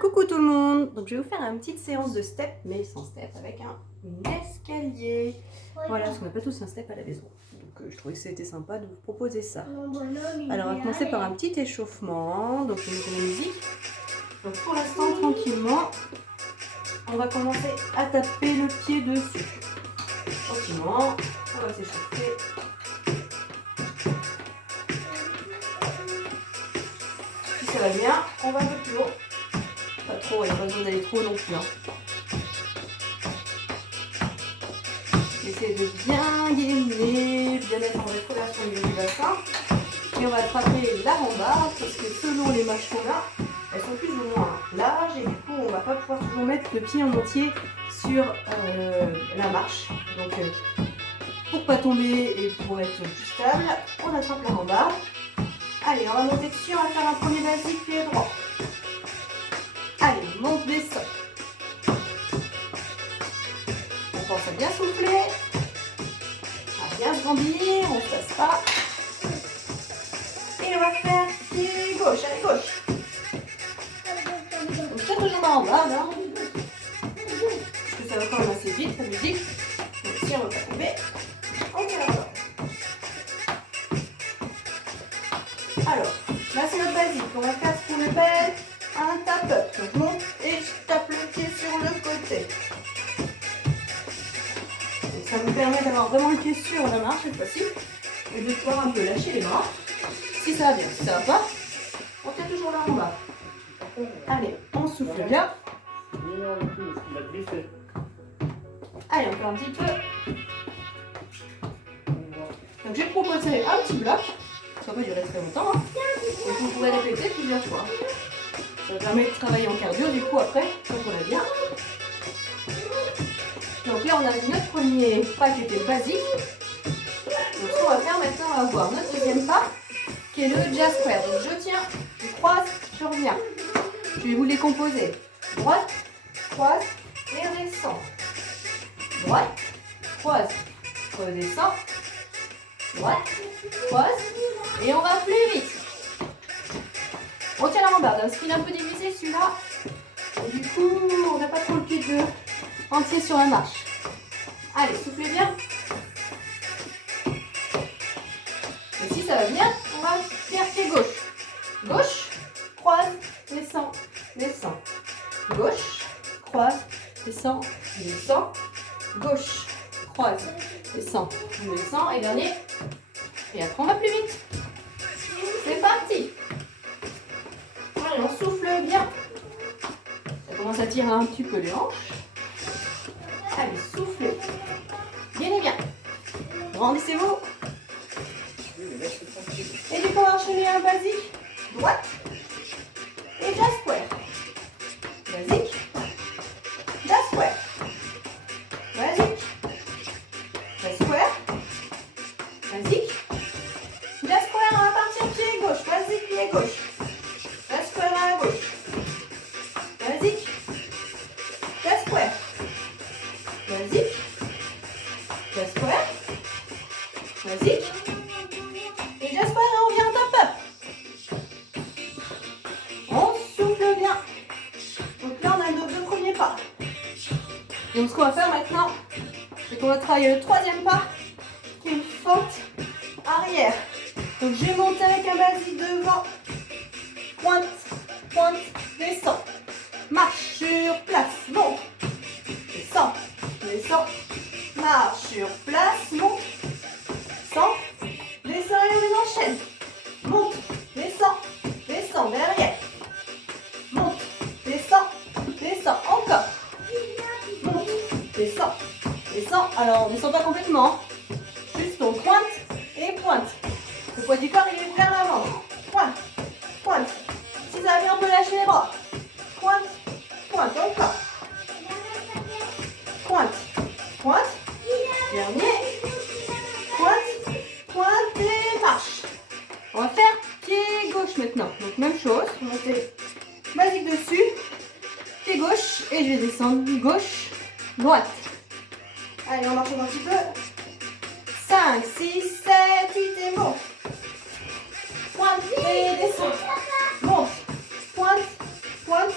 Coucou tout le monde. Donc je vais vous faire une petite séance de step, mais sans step, avec un escalier. Voilà, parce qu'on n'a pas tous un step à la maison. Donc je trouvais que c'était sympa de vous proposer ça. Alors on va commencer par un petit échauffement. Donc on met la musique. Donc pour l'instant, tranquillement, on va commencer à taper le pied dessus. Tranquillement, on va s'échauffer. Si ça va bien, on va un peu plus haut. Pas trop, il n'y a pas besoin d'aller trop non plus. Essayez de bien gainer, bien être en rétroversion au niveau du bassin. Et on va attraper la rambarde parce que selon les marches qu'on a, elles sont plus ou moins larges et du coup on ne va pas pouvoir toujours mettre le pied en entier sur la marche. Donc pour ne pas tomber et pour être plus stable, on attrape la rambarde. Allez, on va monter dessus, on va faire un premier basique pied droit. Allez, monte, descend. On pense à bien souffler, à bien se grandir, on ne se passe pas. Et on va faire pied gauche, allez, gauche. On tire toujours en bas, là. Parce que ça va quand même assez vite, la musique. Donc si on ne veut pas tomber, on tire la rambarde. Alors, là c'est notre basique. On va faire ce qu'on appelle un tap-up. Donc monte et je tape le pied sur le côté. Donc, ça nous permet d'avoir vraiment le pied sur la marche cette fois-ci. Et de pouvoir un peu lâcher les bras. Si ça va bien, si ça va pas, on tient toujours la rambarde. Allez, on souffle bien. Allez, encore un petit peu. Donc j'ai proposé un petit bloc. Ça va pas durer très longtemps. Et vous pourrez répéter plusieurs fois. Ça permet de travailler en cardio du coup après, quand on a bien. Donc là on a notre premier pas qui était basique. Donc ce qu'on va faire maintenant, on va voir notre deuxième pas qui est le jazz square. Donc je tiens, je croise, je reviens. Je vais vous les composer. Droite, croise et redescends. Droite, croise, redescends. Droite, croise et on va plus vite. On tient la rambarde, un spin un peu divisé celui-là. Et du coup, on n'a pas trop le pied entier sur la marche. Allez, soufflez bien. Et si ça va bien, on va faire pied gauche. Gauche, croise, descend, descend. Gauche, croise, descend, descend. Gauche, croise, descend, descend. Et dernier. Et après, on va plus vite. C'est parti. Allez, on souffle bien. Ça commence à tirer un petit peu les hanches. Allez, soufflez. Bien et bien. Grandissez-vous. Et du coup, on va enchaîner un basique. Droite. Et jazz square. Basique. Jazz square. Basique. Jazz square. Basique. Jazz square, on va partir pied gauche. Basique, pied gauche. Jazz square à la gauche. Basique. Jazz square. Basique. Jazz square. Basique. Et jazz square et on vient en top-up. On souffle bien. Donc là, on a nos deux premiers pas. Et donc ce qu'on va faire maintenant, c'est qu'on va travailler le troisième pas, qui est une fente arrière. Donc je vais monter avec un basique devant. Pointe, pointe, descend. Marche sur place, monte. Descend, descend. Marche sur place, monte. Descend, descend et on les enchaîne. Monte, descend, descend, derrière. Monte, descend, descend, encore. Monte, descend, descend. Alors on ne descend pas complètement. Juste on pointe et pointe. Le poids du corps il est vers l'avant. Pointe, pointe. Si ça va bien, on peut lâcher les bras. Pointe, pointe, encore. Pointe, pointe. Dernier. Pointe, pointe et marche. On va faire pied gauche maintenant. Donc même chose. Montez basique dessus. Pied gauche. Et je vais descendre gauche, droite. Allez, on marche un petit peu. 5, 6, 7, 8 et monte. Pointe et descend. Monte, pointe, pointe,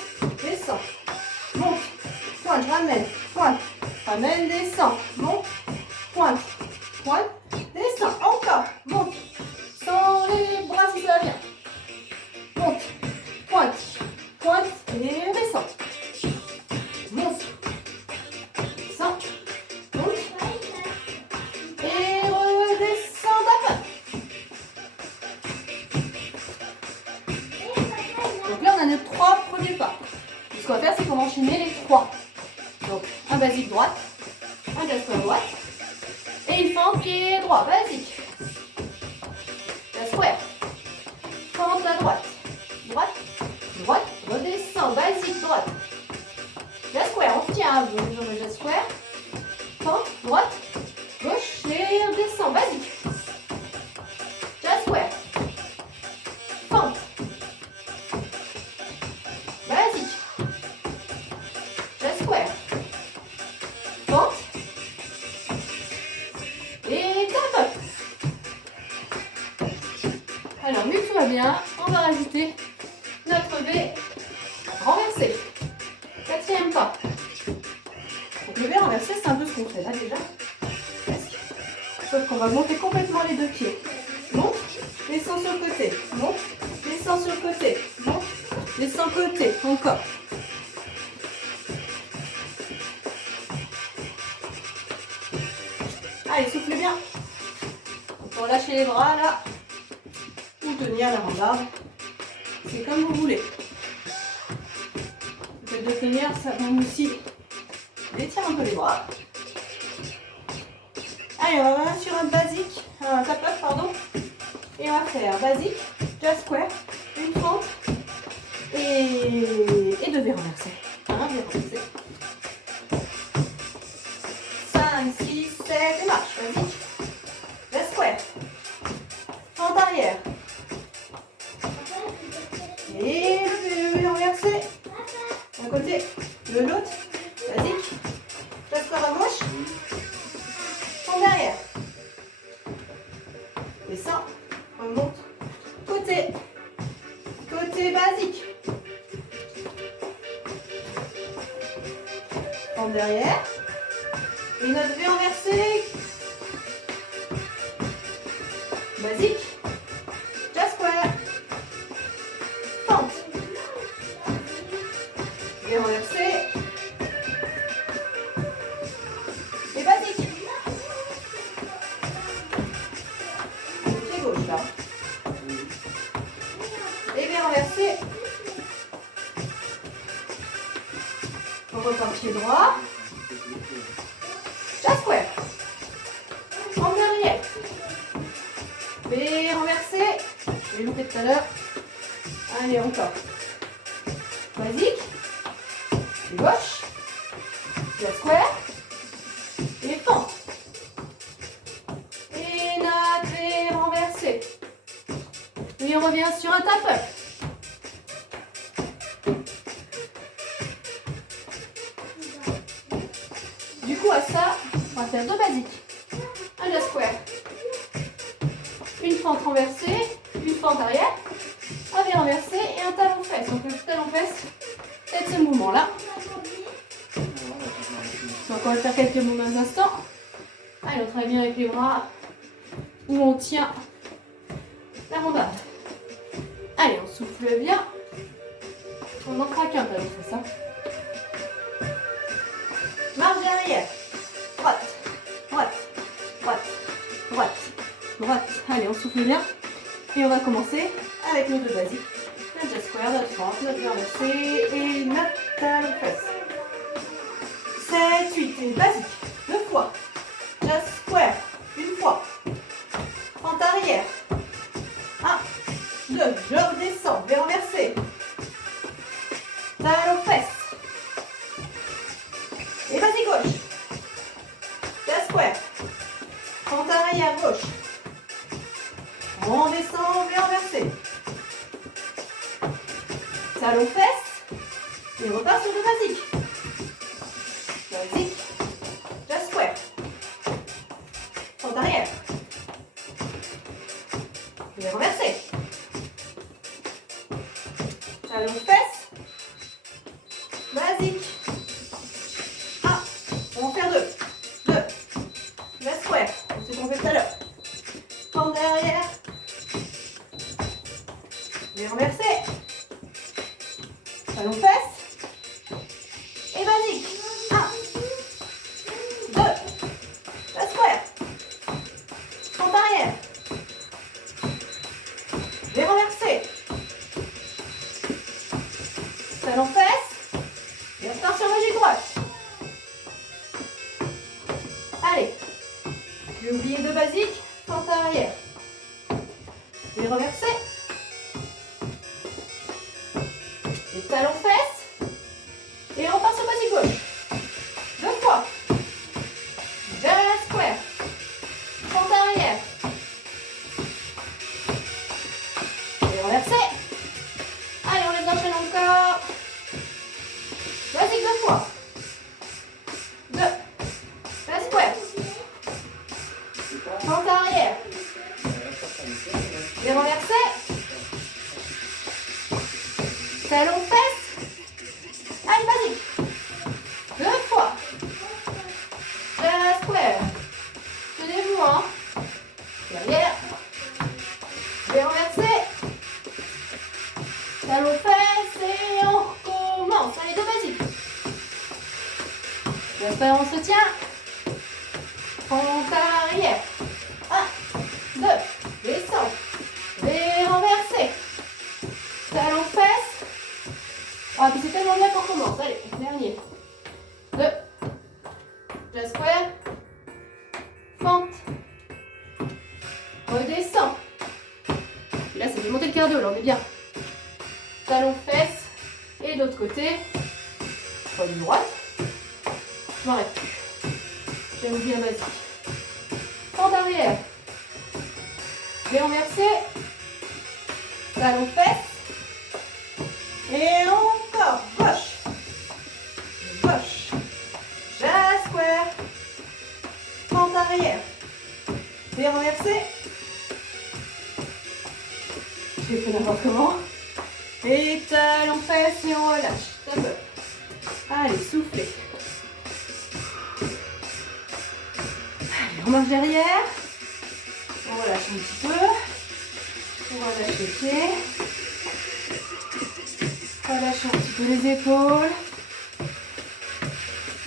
3 premiers pas. Ce qu'on va faire, c'est qu'on va enchaîner les 3. Donc, un basique droite, un jazz square droite, et une fente pied droit, basique. Jazz square. Fente à droite, droite, droite, redescend, basique, droite. Jazz square, on se tient à vous, le jazz square. Fente, droite, gauche, et redescend, basique. Jazz square. Fente. Basique. Jazz square. Fente. Et tap. Alors, vu que tout va bien, on va rajouter notre V renversé. 4e pas. Donc, le V renversé, c'est un peu ce qu'on fait là déjà. Presque. Sauf qu'on va monter complètement les deux pieds. Monte, descend sur le côté. Monte, descend sur le côté. Monte, descend côté. Encore. Allez, soufflez bien. On peut relâcher les bras là. Ou tenir la rambarde. C'est comme vous voulez. Le fait de tenir, ça demande aussi d'étirer un peu les bras. Allez, on va revenir sur un basique, un tap-up, pardon. Et on va faire basique, jazz square, une fente et 2 V renversés. Un V renversé. 5, 6, 7 et marche. Basique, jazz square, fente arrière. Et le V renversé. D'un côté, de l'autre. Basique. Jazz square à gauche. Fente derrière. Descend. Remonte. Côté. Côté basique. Fente derrière. Et notre V renversé. Basique. Jazz square. Fente. V renversé. Et basique. Pied gauche là. Et V renversé. On repart pied droit. Jazz square. En derrière. V renversé. Je l'ai loupé tout à l'heure. Allez, encore. Basique. Pied gauche. Jazz square. Et fente. Et notre V renversé. Et on revient sur un tap-up. Du coup, à ça, on va faire 2 basiques. Un jazz square. Une fente renversée, une fente arrière, un V renversé et un talon fesse. Donc le talon fesse, c'est ce mouvement-là. Donc on va le faire quelques mouvements d'un instant. Allez, on travaille bien avec les bras où on tient la rondade. Allez, on souffle bien. On en craque un talon fesse. Hein. Marche derrière. Droite, droite, droite, droite, droite. Allez, on souffle bien. Et on va commencer avec nos 2 basiques. Le jazz square, notre fente, notre renversé et notre talon fesse. 7, 8 et basique. 2 fois. Jazz square. Une fois. Fente arrière. 1, 2. Je redescends. V renversé. Talon fesse. Et basique gauche. Jazz square. Fente arrière gauche. On descend, V renversé. Talon fesse. Et on repart sur le basique. Basique. Jazz square. Fente arrière. V renversé. Talon fesse. Basique. 1. On va en faire 2. 2. Jazz square. C'est ce qu'on fait tout à l'heure. Fente derrière. V renversé. Talon fesse. Et basique. 1. 2. Jazz square. Fente arrière. V renversé. talon fesse. Et on repart sur basique droite. Allez. J'ai oublié deux basiques. Fente arrière. Et reverser. Et talon fesse. Et on repart sur basique gauche. Deux fois. Jazz square. Fente arrière. Et reverser. Allez, on les enchaîne encore. Basique deux fois. Deux. Jazz square. Fente arrière. Et reverser. Talon fesse. Allez, basique. Deux fois. Jazz square. Tenez-vous, hein. Derrière. Et renverser. Talon fesse. Et on recommence. Allez, deux basiques. J'espère on se tient. Fente arrière. 1, 2. Descend. Et renverser. Talon fesse. Ah, puis c'est tellement bien qu'on commence. Allez, dernier. 2. Jazz square. Fente. Redescend. Et là, ça fait monter le cardio. Là, on est bien. Talon fesse. Et de l'autre côté. Pas de droite. Je m'arrête plus. J'ai oublié un basique. Fente arrière. Et renverser. Talon fesse. Et encore. Gauche. Gauche. Jazz square. Fente arrière. Et renverser. J'ai fait n'importe comment. Et talon fesse et on relâche. Top. Allez, soufflez. Allez, on marche derrière. On relâche un petit peu. On relâche les pieds. Relâche un petit peu les épaules.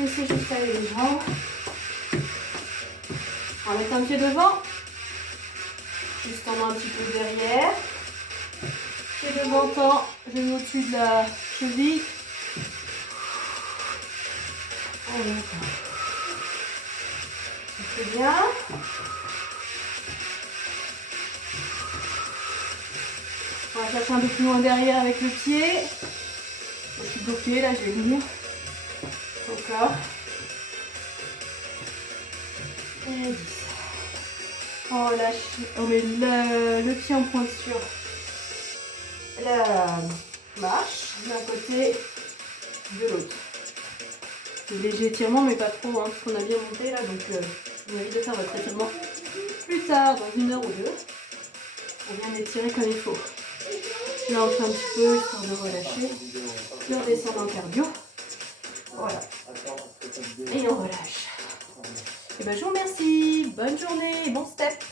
Laissez juste aller les jambes. On va mettre un pied devant. Juste en main un petit peu derrière. Pied devant, temps, genou au-dessus de la cheville. Allez, attends. C'est bien. On va chercher un peu plus loin derrière avec le pied. Je suis bloquée, là, je vais venir. Encore. Et 10. On relâche. On met le pied en pointe sur la marche d'un côté, de l'autre. C'est léger étirement, mais pas trop, hein, parce qu'on a bien monté là, donc on évite de faire votre étirement plus tard, dans 1 heure ou 2, pour bien étirer comme il faut. Là, on fait un petit peu, histoire de relâcher, puis on descend dans le cardio. Voilà. Et on relâche. Et ben, je vous remercie. Bonne journée et bon step.